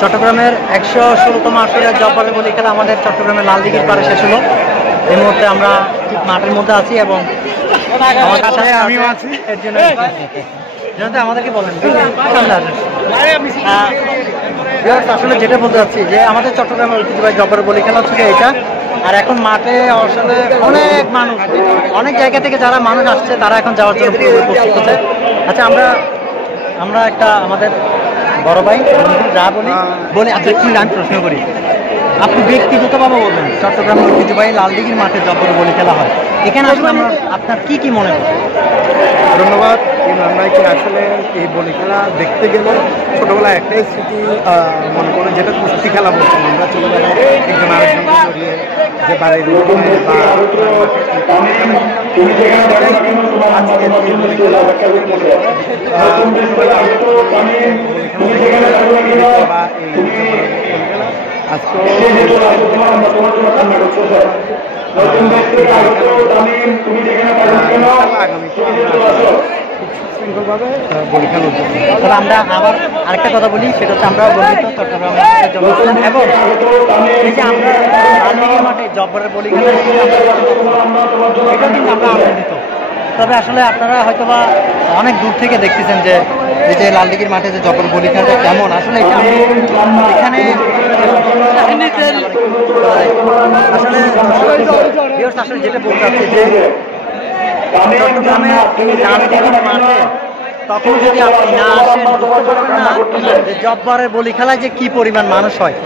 চট্টগ্রামের ১১৬তম আফ্রিকা জব্বারের বলি খেলা আমাদের চট্টগ্রামের লালদিঘির পাড়ে শেষ হলো। এই মুহূর্তে আমরা ঠিক মাঠের মধ্যে আছি এবং আমার কাছে আমিও আছি। এর জন্য আমাদেরকে বলেন আসলে যেটা বলতে চাচ্ছি যে আমাদের চট্টগ্রামের ঐতিহ্যবাহী জব্বারের বলি খেলা হচ্ছে এটা। আর এখন মাঠে আসলে অনেক মানুষ, অনেক জায়গা থেকে যারা মানুষ আসছে তারা এখন যাওয়ার জন্য প্রস্তুত হচ্ছে। আচ্ছা, আমরা একটা আমাদের বড় ভাই যা বলি আচ্ছা একটু আমি প্রশ্ন করি, আপনি ব্যক্তিগতভাবে বলবেন চট্টগ্রামের ঐতিহ্যবাহী লালদিঘির মাঠে জব্বরের বলি খেলা হয়, এখানে আসলে আপনার কি মনে হয়? ধন্যবাদ ইমরান ভাইকে। আসলে এই বলি খেলা দেখতে গেলে ছোটোবেলায় একটাই স্মৃতি মনে করে, যেটা কুস্তি খেলা বলতাম আমরা ছোটোবেলায়, একজন আরেকজনকে জড়িয়ে যে বাড়ির সুশৃঙ্খলভাবে বলি খেলা। তবে আমরা আবার আরেকটা কথা বলি, সেটা হচ্ছে আমরা গর্বিত চট্টগ্রামের এবং এই যে আমরা লালদিঘির মাঠে জব্বরের বলি খেলা এটা কিন্তু আমরা আনন্দিত। তবে আসলে আপনারা হয়তোবা অনেক দূর থেকে দেখতেছেন যে এই যে লালদিঘির মাঠে যে জব্বরের বলি খেলাটা কেমন, আসলে এটা এখানে আসলে যেটা বলতে চাচ্ছি যে চট্টগ্রামে এই লালদিঘির মাঠে তখন যদি আপনি না আসেন বুঝতে পারবেন না যে জব্বরের বলি খেলায় যে কি পরিমাণ মানুষ হয়।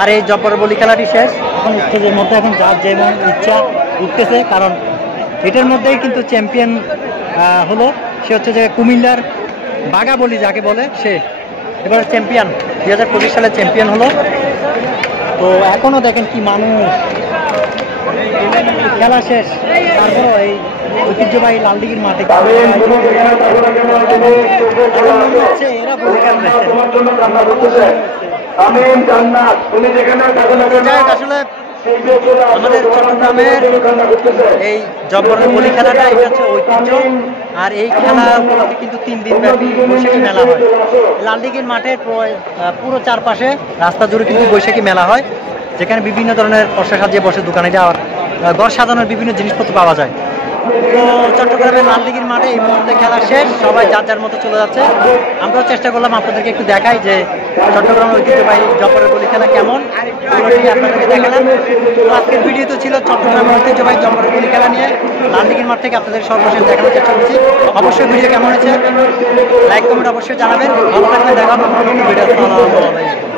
আর এই জব্বরের বলি খেলাটি শেষ, এখন স্টেজের মধ্যে এখন যার যেমন ইচ্ছা উঠতেছে, কারণ এটার মধ্যেই কিন্তু চ্যাম্পিয়ন হলো, সে হচ্ছে যে কুমিল্লার বাঘা বলি যাকে বলে, সে এবার চ্যাম্পিয়ন 2025 সালে চ্যাম্পিয়ন হলো। তো এখনও দেখেন কি মানুষ, খেলা শেষ তারপরও এই ঐতিহ্যবাহী লালদিঘির মাঠে এরা বলি আসলে আমাদের চট্টগ্রামের এই জব্বরের বলি খেলাটা এটা হচ্ছে ঐতিহ্য। আর এই খেলা কিন্তু 3 দিন ব্যাপী বৈশাখী মেলা হয় লালদিঘির মাঠের পুরো চারপাশে রাস্তা জুড়ে কিন্তু বৈশাখী মেলা হয়, যেখানে বিভিন্ন ধরনের পশা সাজিয়ে বসে দোকানে যাওয়ার ঘর সাজানোর বিভিন্ন জিনিসপত্র পাওয়া যায়। তো চট্টগ্রামের লালদিঘির মাঠে এই মুহূর্তে খেলা শেষ, সবাই যার যার মতো চলে যাচ্ছে। আমরাও চেষ্টা করলাম আপনাদেরকে একটু দেখাই যে চট্টগ্রামের ঐতিহ্যবাহী জব্বরের বলি খেলা কেমন, আপনাদেরকে দেখালাম। তো আজকের ভিডিও তো ছিল চট্টগ্রামের ঐতিহ্যবাহী জব্বরের বলি খেলা নিয়ে লালদিঘির মাঠ থেকে আপনাদের সর্বশেষ দেখানোর চেষ্টা করছি। অবশ্যই ভিডিও কেমন হয়েছে লাইক কমেন্ট অবশ্যই জানাবেন। ভালো থাকবেন, দেখা হবে ভিডিও।